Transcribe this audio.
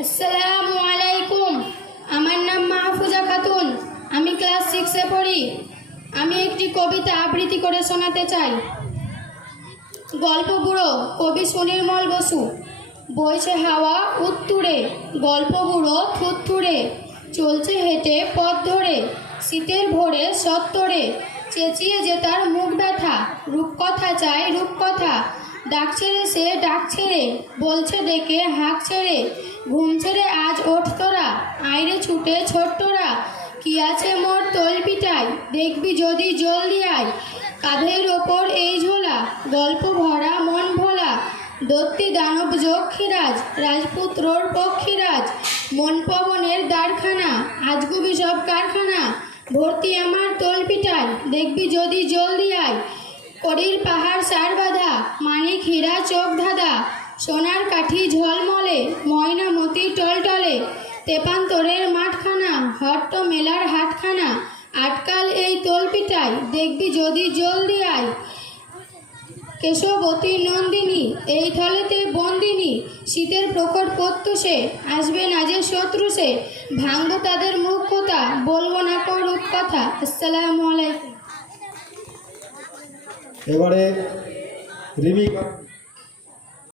আসসালামু আলাইকুম। আমার নাম মাহফুজা খাতুন। আমি ক্লাস সিক্সে পড়ি। আমি একটি কবিতা আবৃত্তি করে শোনাতে চাই। গল্প কবি সুনির্মল বসু। বইছে হাওয়া উত্তুরে, গল্প বুড়ো থুত্থুরে চলছে হেঁটে পথ ধরে, শীতের ভোরে সত্তরে। চেঁচিয়ে যে তার মুখ ব্যথা, রূপকথা চাই রূপকথা ডাক ছেড়ে সে ডাক ছেড়ে বলছে ডেকে হাঁক ছেড়ে ঘুম ছেড়ে আজ ওঠ তোরা, আইরে ছুটে ছোট্টরা কি আছে মোর তোল পিটাই দেখবি যদি জলদি আয়, কাঁধের ওপর এই ঝোলা, গল্প ভরা মন ভোলা, দত্তি দানব যক্ষীরাজ রাজপুত্রর পক্ষীরাজ, মন পবনের দ্বারখানা, আজগুবি সব কারখানা, ভর্তি আমার তোল পিটাই দেখবি যদি জলদি আয় করির পাহাড় সার বাঁধা মানিক হীরা চোখ ধাঁধা, সোনার কাঠি ঝলমলে, ময়না মতি টলটলে, তেপান্তরের মাঠখানা, হট্ট মেলার হাটখানা, আটকাল এই তোল পিটাই দেখবি যদি জলদি আয়। কেশবতী নন্দিনী, এই থলেতে বন্দিনী, শীতের প্রখর প্রত্যুষে, আসবে না যে শত্রু সে ভাঙ্গ তাদের মুখ কথা, বলব না কর কথা আসসালামু আলাইকুম। এবারে রিমিক